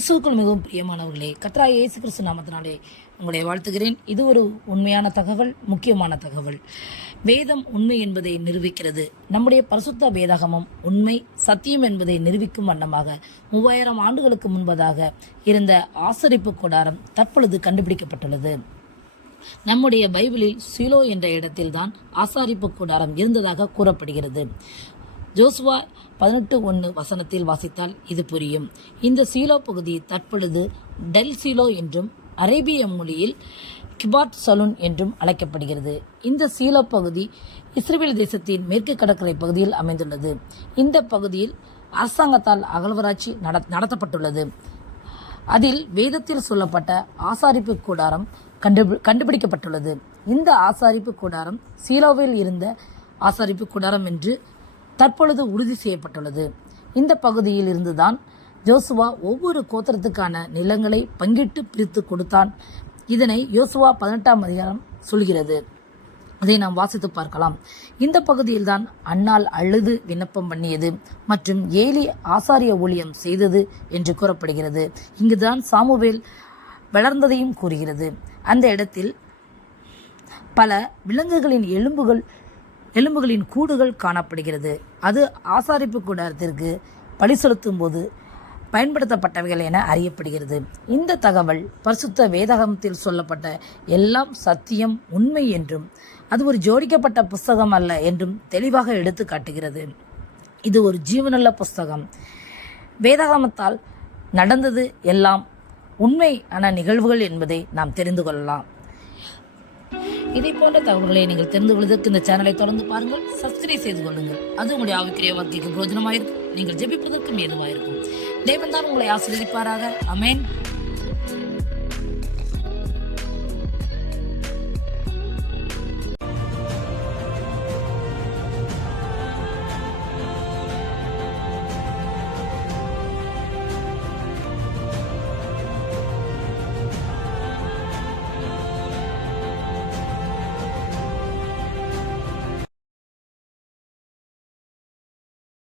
கிறிஸ்துவுக்குள் மிகவும் பிரியமானவர்களே கத்ரா இயேசு கிறிஸ்து நாமத்தினாலே உங்களை வாழ்த்துகிறேன். இது ஒரு உண்மையான தகவல் முக்கியமான தகவல். வேதம் உண்மை என்பதை நிரூபிக்கிறது. நம்முடைய பரிசுத்த வேதாகமம் உண்மை சத்தியம் என்பதை நிரூபிக்கும் வண்ணமாக மூவாயிரம் ஆண்டுகளுக்கு முன்பதாக இருந்த ஆசரிப்பு கூடாரம் தற்பொழுது கண்டுபிடிக்கப்பட்டுள்ளது. நம்முடைய பைபிளில் சிலோ என்ற இடத்தில்தான் ஆசாரிப்பு கூடாரம் இருந்ததாக கூறப்படுகிறது. ஜோசுவா பதினெட்டு ஒன்று வசனத்தில் வாசித்தால் இது புரியும். இந்த சீலோ பகுதி தற்பொழுது டெல் சீலோ என்றும் அரேபிய மொழியில் கிபாட் சலூன் என்றும் அழைக்கப்படுகிறது. இந்த சீலோ பகுதி இஸ்ரேல் தேசத்தின் மேற்கு கடற்கரை பகுதியில் அமைந்துள்ளது. இந்த பகுதியில் அரசாங்கத்தால் அகழ்வராட்சி நடத்தப்பட்டுள்ளது. அதில் வேதத்தில் சொல்லப்பட்ட ஆசாரிப்பு கூடாரம் கண்டு கண்டுபிடிக்கப்பட்டுள்ளது. இந்த ஆசாரிப்பு கூடாரம் சீலோவில் இருந்த ஆசாரிப்பு கூடாரம் என்று தற்பொழுது உறுதி செய்யப்பட்டுள்ளது. இந்த பகுதியில் இருந்துதான் ஜோசுவா ஒவ்வொரு கோத்திரத்துக்கான நிலங்களை பங்கிட்டு பிரித்து கொடுத்தான். இதனை யோசுவா பதினெட்டாம் அதிகாரம் சொல்கிறது. அதை நாம் வாசித்து பார்க்கலாம். இந்த பகுதியில்தான் அன்னால் அழுது விண்ணப்பம் பண்ணியது மற்றும் ஏலி ஆசாரிய ஊழியம் செய்தது என்று கூறப்படுகிறது. இங்குதான் சாமுவேல் வளர்ந்ததையும் கூறுகிறது. அந்த இடத்தில் பல விலங்குகளின் எலும்புகள் எலும்புகளின் கூடுகள் காணப்படுகிறது. அது ஆசாரிப்பு கூடத்திற்கு பழி செலுத்தும் போது பயன்படுத்தப்பட்டவைகள் என அறியப்படுகிறது. இந்த தகவல் பரிசுத்த வேதகமத்தில் சொல்லப்பட்ட எல்லாம் சத்தியம் உண்மை என்றும் அது ஒரு ஜோடிக்கப்பட்ட புஸ்தகம் அல்ல என்றும் தெளிவாக எடுத்து காட்டுகிறது. இது ஒரு ஜீவனுள்ள புஸ்தகம். வேதகாமத்தால் நடந்தது எல்லாம் உண்மையான நிகழ்வுகள் என்பதை நாம் தெரிந்து கொள்ளலாம். இதை போன்ற தகவல்களை நீங்கள் தெரிந்து கொள்வதற்கு இந்த சேனலை தொடர்ந்து பாருங்கள் சப்ஸ்கிரைப் செய்து கொள்ளுங்கள். அது உங்களுடைய ஆவிக்கிரிய வாழ்க்கைக்கு பிரோஜனமாயிருக்கும் நீங்கள் ஜெபிப்பதற்கும் ஏதுவாயிருக்கும் தேவன் தான் உங்களை ஆசீர்வதிப்பாராக. அமேன்